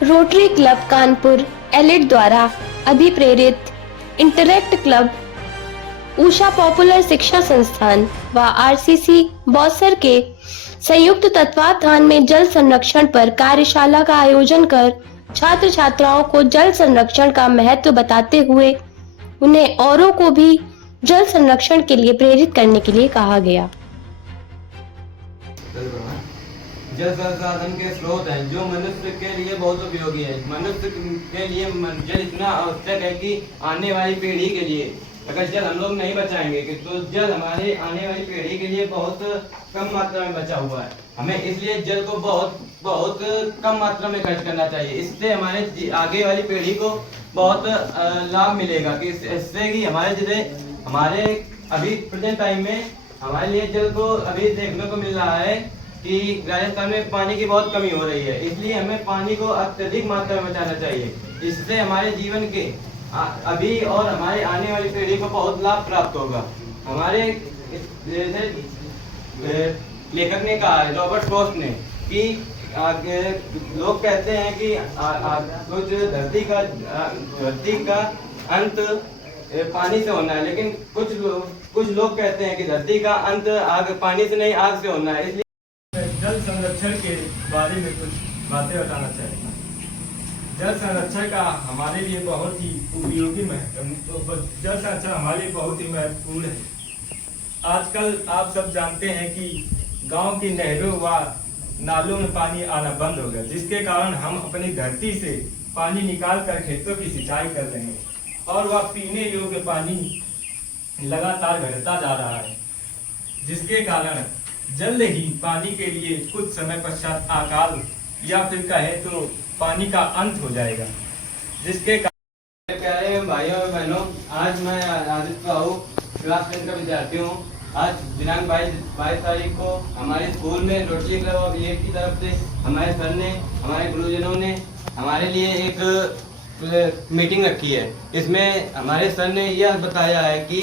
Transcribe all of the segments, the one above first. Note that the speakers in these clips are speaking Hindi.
रोटरी क्लब कानपुर एलिट द्वारा अभिप्रेरित इंटरैक्ट क्लब, उषा पॉपुलर शिक्षा संस्थान व आरसीसी बौसर के संयुक्त तत्वावधान में जल संरक्षण पर कार्यशाला का आयोजन कर छात्र छात्राओं को जल संरक्षण का महत्व बताते हुए उन्हें औरों को भी जल संरक्षण के लिए प्रेरित करने के लिए कहा गया। जल संसाधन के स्रोत हैं जो मनुष्य के लिए बहुत उपयोगी है। मनुष्य के लिए जल इतना आवश्यक है कि आने वाली पीढ़ी के लिए अगर जल हम लोग नहीं बचाएंगे तो जल हमारे आने वाली पीढ़ी के लिए बहुत कम मात्रा में बचा हुआ है। हमें इसलिए जल को बहुत कम मात्रा में खर्च करना चाहिए। इससे हमारे आगे वाली पीढ़ी को बहुत लाभ मिलेगा कि इससे कि हमारे अभी प्रेजेंट टाइम में हमारे लिए जल को अभी देखने को मिल रहा है कि राजस्थान में पानी की बहुत कमी हो रही है। इसलिए हमें पानी को अत्यधिक मात्रा में बचाना चाहिए। इससे हमारे जीवन के अभी और हमारे आने वाली पीढ़ी को बहुत लाभ प्राप्त होगा। हमारे जैसे लेखक ने कहा है, रॉबर्ट फ्रॉस्ट ने, कि लोग कहते हैं कि कुछ धरती का अंत पानी से होना है, लेकिन कुछ लोग कहते हैं कि धरती का अंत पानी से नहीं आग से होना है। इसलिए जल संरक्षण के बारे में कुछ बातें बताना चाहेंगे। जल संरक्षण का हमारे लिए बहुत ही उपयोगी जल संरक्षण हमारे लिए बहुत ही महत्वपूर्ण है। आजकल आप सब जानते हैं कि गांव की नहरों व नालों में पानी आना बंद हो गया, जिसके कारण हम अपनी धरती से पानी निकाल कर खेतों की सिंचाई कर रहे हैं और वह पीने योग्य पानी लगातार घटता जा रहा है, जिसके कारण जल्द ही पानी के लिए कुछ समय पश्चात अकाल या फिर कहे तो पानी का अंत हो जाएगा, जिसके कारण प्यारे भाइयों और बहनों, आज मैं आदित्य बाबू क्लास 10 का विद्यार्थी हूँ। आज दिनांक 22 तारीख को हमारे स्कूल में रोटरी क्लब ऑफ एलिट की तरफ से हमारे सर ने, हमारे गुरुजनों ने हमारे लिए एक मीटिंग रखी है। इसमें हमारे सर ने यह बताया है कि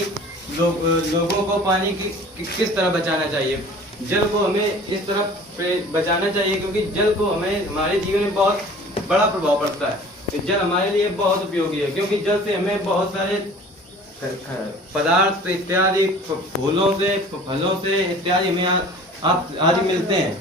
लोगों को पानी किस तरह बचाना चाहिए। जल को हमें इस तरह बचाना चाहिए क्योंकि जल को हमें हमारे जीवन में बहुत बड़ा प्रभाव पड़ता है। जल हमारे लिए बहुत उपयोगी है क्योंकि जल से हमें बहुत सारे पदार्थ इत्यादि, फूलों से, फलों से इत्यादि हमें आदि मिलते हैं।